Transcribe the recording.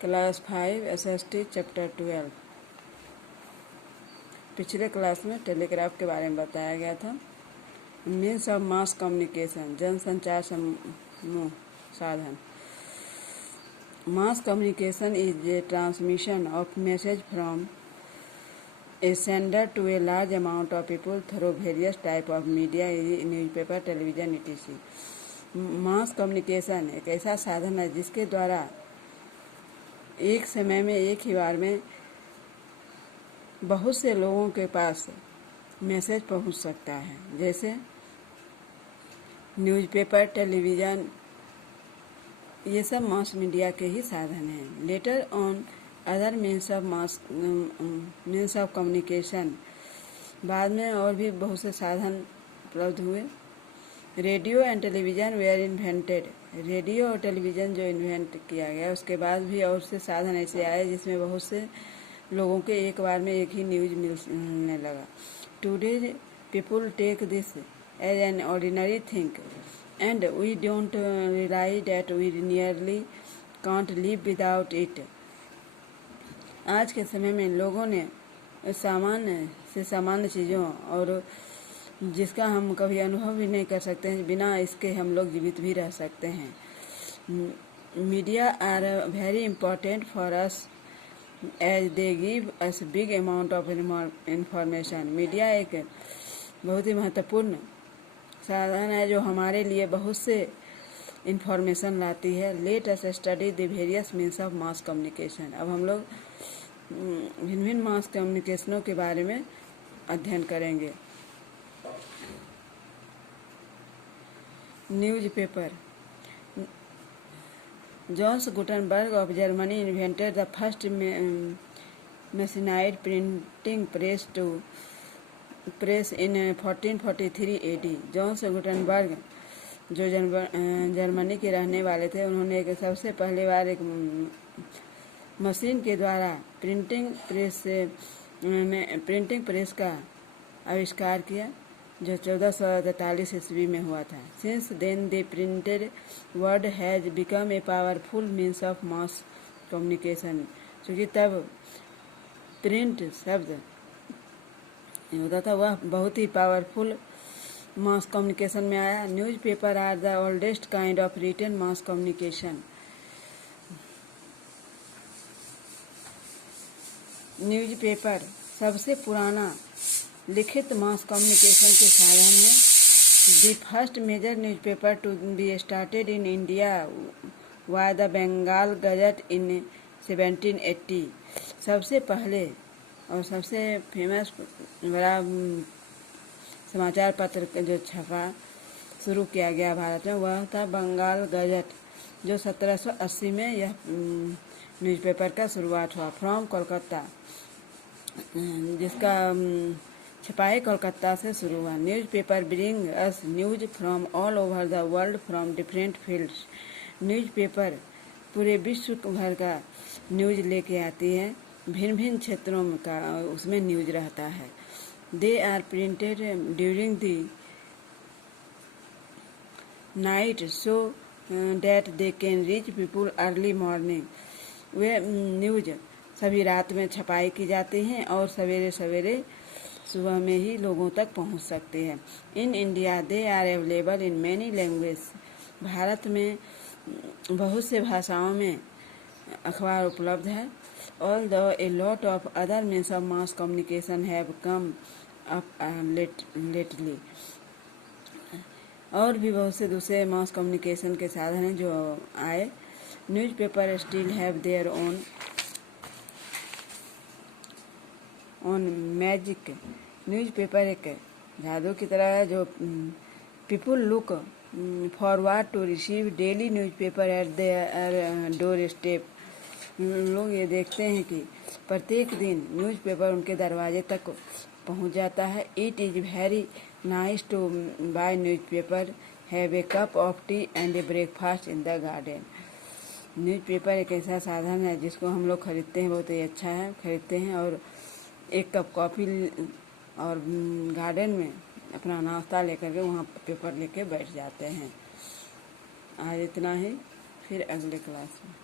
Class 5 SST chapter 12। पिछले class में telegraph के बारे में बताया गया था। मीन्स ऑफ मास कम्युनिकेशन, जनसंचार समूह साधन। Mass communication is a transmission of message from a sender to a large amount of people through various type of media, newspaper, television, etc. Mass communication एक ऐसा साधन है जिसके द्वारा एक समय में एक ही बार में बहुत से लोगों के पास मैसेज पहुंच सकता है, जैसे न्यूज़पेपर, टेलीविज़न, ये सब मास मीडिया के ही साधन हैं। Later on other means of communication, बाद में और भी बहुत से साधन उपलब्ध हुए। Radio and television were invented, radio और टेलीविज़न जो इन्वेंट किया गया उसके बाद भी और से साधन ऐसे आए जिसमें बहुत से लोगों के एक बार में एक ही न्यूज़ मिलने लगा। Today people take this as an ordinary thing and we don't realise that we nearly can't live without it. आज के समय में लोगों ने सामान्य से सामान्य चीज़ों और जिसका हम कभी अनुभव भी नहीं कर सकते हैं, बिना इसके हम लोग जीवित भी रह सकते हैं। Media are very important for us as they give us big amount of information. Media एक बहुत ही महत्वपूर्ण साधन है जो हमारे लिए बहुत से इंफॉर्मेशन लाती है। Let us study the various means of mass communication. अब हम लोग भिन्न भिन्न मास कम्युनिकेशनों के बारे में अध्ययन करेंगे। Newspaper. Johns Gutenberg of Germany invented the first mechanised printing press to press in 1443 AD। Johns Gutenberg जो जर्मनी के रहने वाले थे, उन्होंने एक सबसे पहले बार एक मशीन के द्वारा प्रिंटिंग प्रेस का आविष्कार किया, जो 1443 ईस्वी में हुआ था। Since then the printed word has become a powerful means of mass communication. क्योंकि तब प्रिंट शब्द होता था, वह बहुत ही पावरफुल मास कम्युनिकेशन में आया। Newspapers are the oldest kind of written mass communication. Newspaper सबसे पुराना लिखित मास कम्युनिकेशन के साधन है। The first major newspaper to be started in India was the Bengal gazette in 1780। सबसे पहले और सबसे फेमस बड़ा समाचार पत्र जो छपा शुरू किया गया भारत में, वह था बंगाल गजट, जो 1780 में यह न्यूज़पेपर का शुरुआत हुआ। फ्रॉम कोलकाता, जिसका छपाई कोलकाता से शुरू हुआ। Newspaper bring us news from all over the world from different fields. Newspaper पूरे विश्व भर का न्यूज़ लेके आती है, भिन्न भिन्न क्षेत्रों में का उसमें न्यूज़ रहता है। They are printed during the night so that they can reach people early morning. वे न्यूज़ सभी रात में छपाई की जाती हैं और सवेरे सवेरे सुबह में ही लोगों तक पहुंच सकते हैं। In India they are available in many language. भारत में बहुत से भाषाओं में अखबार उपलब्ध है। All the a lot of other means of mass communication have come up lately. और भी बहुत से दूसरे मास कम्युनिकेशन के साधन हैं जो आए। Newspaper still have their own magic. Newspaper एक जादू की तरह है जो people look forward to receive daily newspaper at their doorstep. लोग ये देखते हैं कि प्रत्येक दिन न्यूज़पेपर उनके दरवाजे तक पहुंच जाता है। It is very nice to buy newspaper, have a cup of tea and a breakfast in the garden. Newspaper एक ऐसा साधन है जिसको हम लोग खरीदते हैं, बहुत ही अच्छा है, खरीदते हैं और एक कप कॉफ़ी और गार्डन में अपना नाश्ता लेकर के वहाँ पेपर लेके बैठ जाते हैं। आज इतना ही, फिर अगले क्लास में।